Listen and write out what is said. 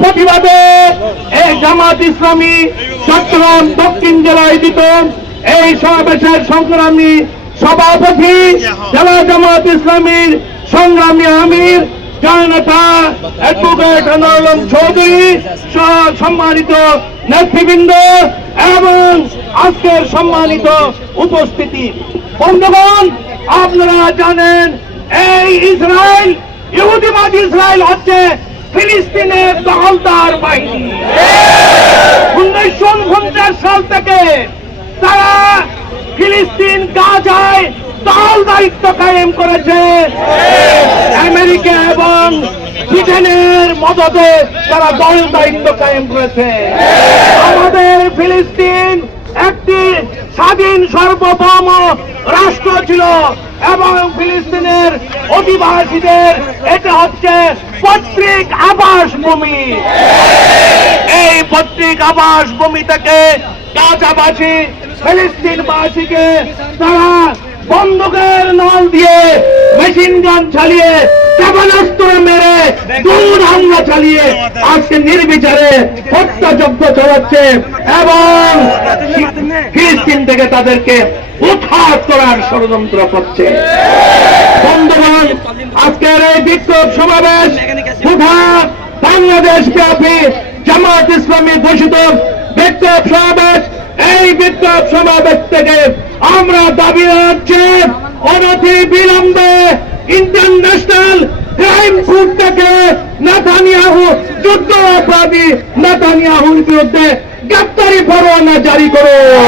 প্রতিবাদে এই জামাত ইসলামী চট্টগ্রাম দক্ষিণ জেলায় আয়োজিত এই সমাবেশের সংগ্রামী সভাপতি জেলা জামাত ইসলামীর সংগ্রামী আমির জননেতা অ্যাডভোকেট আনোয়ার চৌধুরী সম্মানিত নেতৃবৃন্দ এবং আজকের সম্মানিত উপস্থিতি বন্ধুগণ, আপনারা জানেন এই ইসরায়েল ইহুদিবাদী ইসরায়েল হচ্ছে ফিলিস্তিনের দখলদার বাহিনী। 1949 সাল থেকে তারা ফিলিস্তিন গাজায় দখল দায়িত্ব কায়েম করেছে। আমেরিকা এবং ব্রিটেনের মদতে তারা দখল দায়িত্ব কায়েম করেছে। আমাদের ফিলিস্তিন একটি স্বাধীন সার্বভৌম রাষ্ট্র ছিল এবং ফিলিস্তিনের অধিবাসীদের এটা হচ্ছে পৈতৃক আবাস ভূমি। এই পৈতৃক আবাস ভূমি থেকে গাজাবাসী ফিলিস্তিনবাসীকে তারা বন্দুকের নল দিয়ে, মেশিন গান চালিয়ে, ক্ষেপণাস্ত্র মেরে, দূর হামলা চালিয়ে আজকে নির্বিচারে হত্যাযজ্ঞ চালাচ্ছে এবং ফিলিস্তিন থেকে তাদেরকে উৎখাত করার ষড়যন্ত্র করছে। বন্ধুগণ, আজকের এই বিক্ষোভ সমাবেশ গোটা বাংলাদেশ ব্যাপী জামাত ইসলামী ঘোষিত বিক্ষোভ সমাবেশ। এই বিক্ষোভ সমাবেশ থেকে আমরা দাবি রাখছি অনতি বিলম্বে ইন্টারন্যাশনাল ক্রাইম কোর্ট থেকে নেতানিয়াহু যুদ্ধ অপরাধী নেতানিয়াহুর বিরুদ্ধে গ্রেফতারি পরোয়ানা জারি করুন।